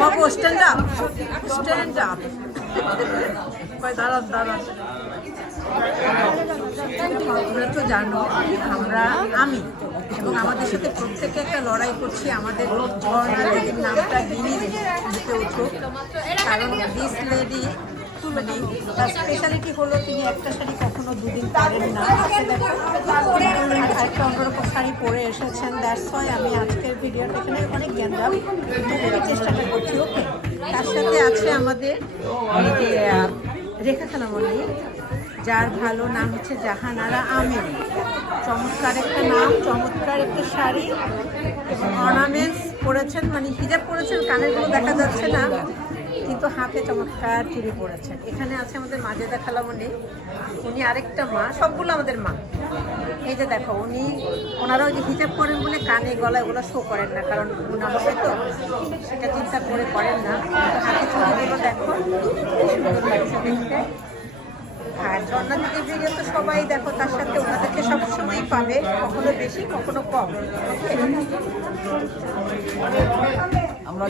মাগো stand up stand up ভাই, দাঁড়ান দাঁড়ান। তোমরা তো জানো, আমরা, আমি এবং আমাদের সাথে প্রত্যেকে একটা লড়াই করছি, আমাদের ঝর্ণা দেবীর নামটা গিনিজ বুকে উঠুক। কারণ দিস লেডি তার স্পেশালিটি হলো তিনি একটা শাড়ি কখনো দুদিন পরেন না। অন্যরকম শাড়ি পরে এসেছেন। দ্যাটস হয় আমি আজকের ভিডিওটা এখানে অনেক জ্ঞানদাম দেখার চেষ্টাটা করছি ওকে তার সাথে আছে আমাদের এই যে রেখা খালামণি যার ভালো নাম হচ্ছে জাহানারা আমিন চমৎকার একটা নাম, চমৎকার একটা শাড়ি, এবং অর্নামেন্টস পরেছেন মানে হিজাব পরেছেন কানেরগুলো দেখা যাচ্ছে না, কিন্তু হাতে চমৎকার চুড়ি পরেছেন। এখানে আছে আমাদের মাজেদা খালামণি উনি আরেকটা মা, সবগুলো আমাদের মা। এই যে দেখো উনি ওনারা ওই যে হিজাব করেন বলে কানে গলায় ওগুলো শো করেন না কারণ ওনার হবে তো সেটা চিন্তা করে করেন না। হাতে চুড়িগুলো দেখো সুন্দর লাগছে দেখতে। আর ঝর্ণা দিদির ভিডিও তো সবাই দেখো তার সাথে ওনাদেরকে সবসময় পাবে কখনো বেশি কখনো কম আমরা.